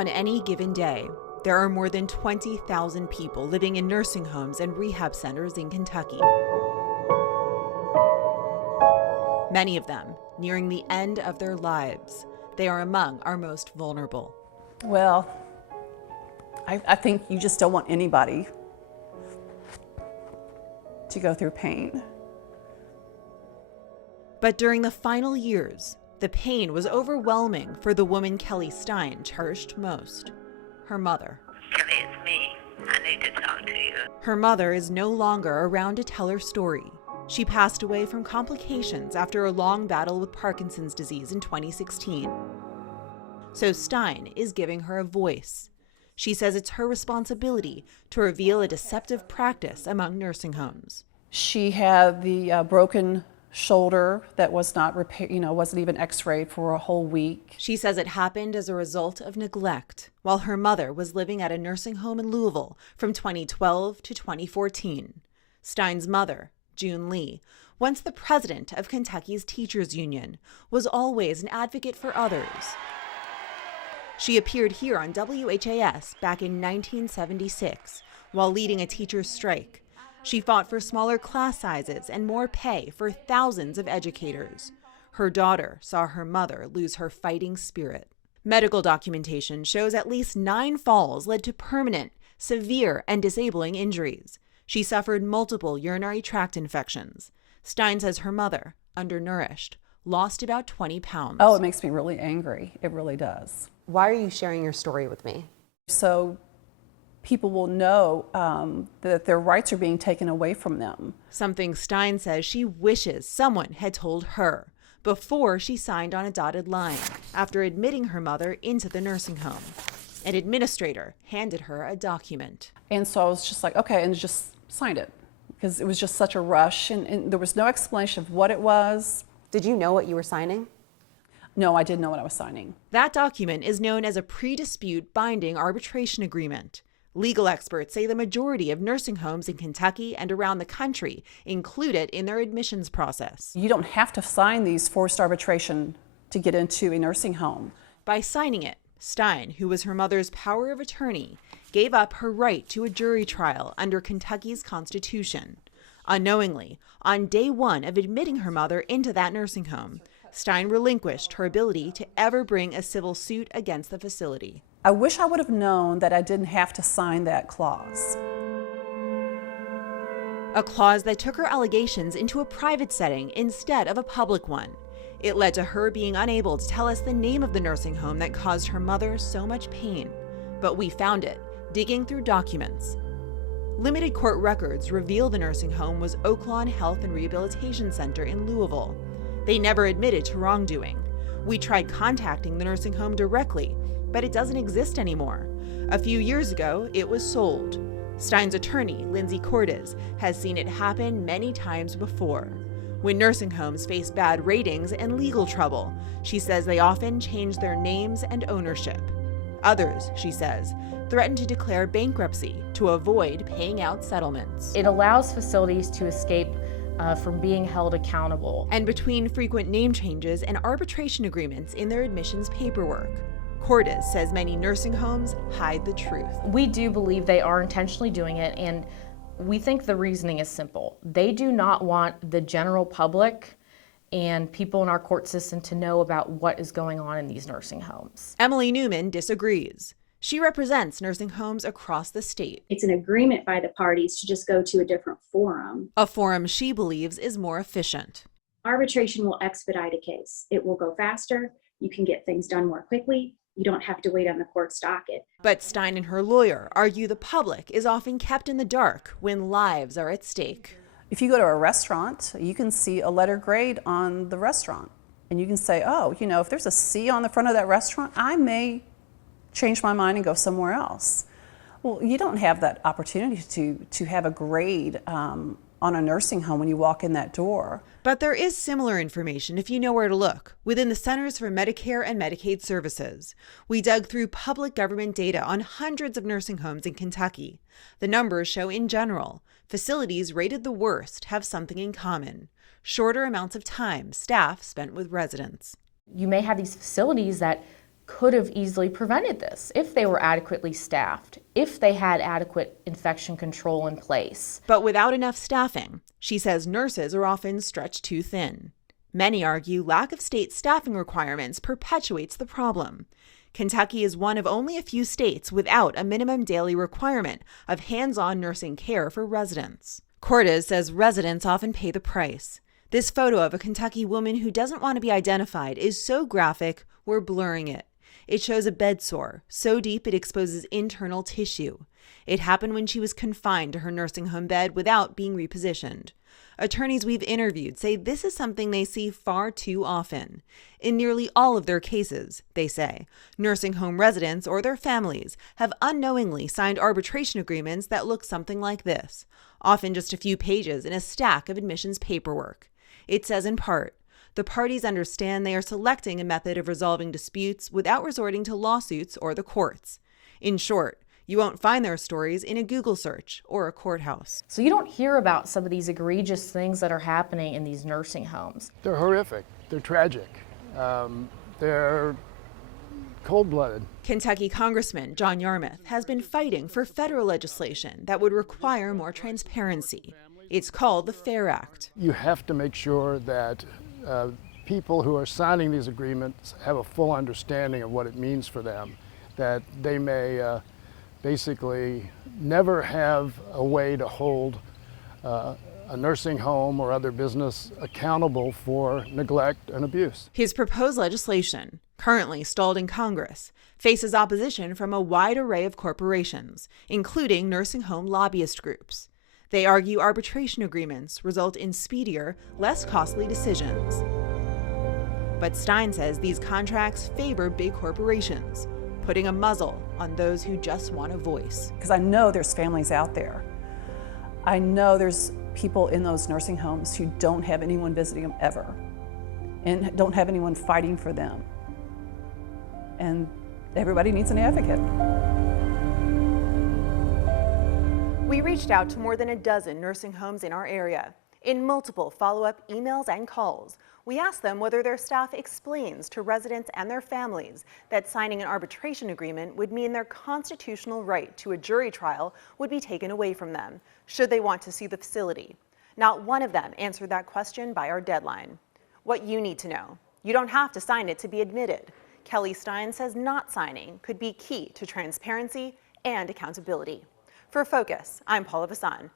On any given day, there are more than 20,000 people living in nursing homes and rehab centers in Kentucky. Many of them nearing the end of their lives. They are among our most vulnerable. Well, I think you just don't want anybody to go through pain. But during the final years, the pain was overwhelming for the woman Kelly Stein cherished most, her mother. Kelly, it's me. I need to talk to you. Her mother is no longer around to tell her story. She passed away from complications after a long battle with Parkinson's disease in 2016. So Stein is giving her a voice. She says it's her responsibility to reveal a deceptive practice among nursing homes. She had the broken shoulder that was not repaired, wasn't even x-rayed for a whole week. She says it happened as a result of neglect while her mother was living at a nursing home in Louisville from 2012 to 2014. Stein's mother, June Lee, once the president of Kentucky's Teachers Union, was always an advocate for others. She appeared here on WHAS back in 1976 while leading a teacher's strike. She fought for smaller class sizes and more pay for thousands of educators. Her daughter saw her mother lose her fighting spirit. Medical documentation shows at least 9 falls led to permanent, severe, and disabling injuries. She suffered multiple urinary tract infections. Stein says her mother, undernourished, lost about 20 pounds. Oh, it makes me really angry. It really does. Why are you sharing your story with me? So people will know that their rights are being taken away from them. Something Stein says she wishes someone had told her before she signed on a dotted line after admitting her mother into the nursing home. An administrator handed her a document. And so I was just like, okay, and just signed it because it was just such a rush and there was no explanation of what it was. Did you know what you were signing? No, I didn't know what I was signing. That document is known as a pre-dispute binding arbitration agreement. Legal experts say the majority of nursing homes in Kentucky and around the country include it in their admissions process. You don't have to sign these forced arbitration to get into a nursing home. By signing it, Stein, who was her mother's power of attorney, gave up her right to a jury trial under Kentucky's Constitution. Unknowingly, on day 1 of admitting her mother into that nursing home, Stein relinquished her ability to ever bring a civil suit against the facility. I wish I would have known that I didn't have to sign that clause. A clause that took her allegations into a private setting instead of a public one. It led to her being unable to tell us the name of the nursing home that caused her mother so much pain. But we found it, digging through documents. Limited court records reveal the nursing home was Oaklawn Health and Rehabilitation Center in Louisville. They never admitted to wrongdoing. We tried contacting the nursing home directly, but it doesn't exist anymore. A few years ago, it was sold. Stein's attorney, Lindsay Cordes, has seen it happen many times before. When nursing homes face bad ratings and legal trouble, she says they often change their names and ownership. Others, she says, threaten to declare bankruptcy to avoid paying out settlements. It allows facilities to escape from being held accountable. And between frequent name changes and arbitration agreements in their admissions paperwork, Cordes says many nursing homes hide the truth. We do believe they are intentionally doing it, and we think the reasoning is simple. They do not want the general public and people in our court system to know about what is going on in these nursing homes. Emily Newman disagrees. She represents nursing homes across the state. It's an agreement by the parties to just go to a different forum. A forum she believes is more efficient. Arbitration will expedite a case. It will go faster. You can get things done more quickly. You don't have to wait on the court's docket. But Stein and her lawyer argue the public is often kept in the dark when lives are at stake. If you go to a restaurant, you can see a letter grade on the restaurant. And you can say, oh, if there's a C on the front of that restaurant, I may change my mind and go somewhere else. Well, you don't have that opportunity to have a grade on a nursing home when you walk in that door. But there is similar information if you know where to look within the Centers for Medicare and Medicaid Services. We dug through public government data on hundreds of nursing homes in Kentucky. The numbers show in general, facilities rated the worst have something in common: shorter amounts of time staff spent with residents. You may have these facilities that could have easily prevented this if they were adequately staffed, if they had adequate infection control in place. But without enough staffing, she says nurses are often stretched too thin. Many argue lack of state staffing requirements perpetuates the problem. Kentucky is one of only a few states without a minimum daily requirement of hands-on nursing care for residents. Cordes says residents often pay the price. This photo of a Kentucky woman who doesn't want to be identified is so graphic, we're blurring it. It shows a bed sore, so deep it exposes internal tissue. It happened when she was confined to her nursing home bed without being repositioned. Attorneys we've interviewed say this is something they see far too often. In nearly all of their cases, they say, nursing home residents or their families have unknowingly signed arbitration agreements that look something like this, often just a few pages in a stack of admissions paperwork. It says in part, the parties understand they are selecting a method of resolving disputes without resorting to lawsuits or the courts. In short, you won't find their stories in a Google search or a courthouse. So you don't hear about some of these egregious things that are happening in these nursing homes. They're horrific. They're tragic. They're cold-blooded. Kentucky Congressman John Yarmouth has been fighting for federal legislation that would require more transparency. It's called the FAIR Act. You have to make sure that people who are signing these agreements have a full understanding of what it means for them, that they may basically never have a way to hold a nursing home or other business accountable for neglect and abuse. His proposed legislation, currently stalled in Congress, faces opposition from a wide array of corporations, including nursing home lobbyist groups. They argue arbitration agreements result in speedier, less costly decisions. But Stein says these contracts favor big corporations, putting a muzzle on those who just want a voice. Because I know there's families out there. I know there's people in those nursing homes who don't have anyone visiting them ever and don't have anyone fighting for them. And everybody needs an advocate. We reached out to more than a dozen nursing homes in our area. In multiple follow-up emails and calls, we asked them whether their staff explains to residents and their families that signing an arbitration agreement would mean their constitutional right to a jury trial would be taken away from them, should they want to sue the facility. Not one of them answered that question by our deadline. What you need to know: you don't have to sign it to be admitted. Kelly Stein says not signing could be key to transparency and accountability. For Focus, I'm Paula Vasan.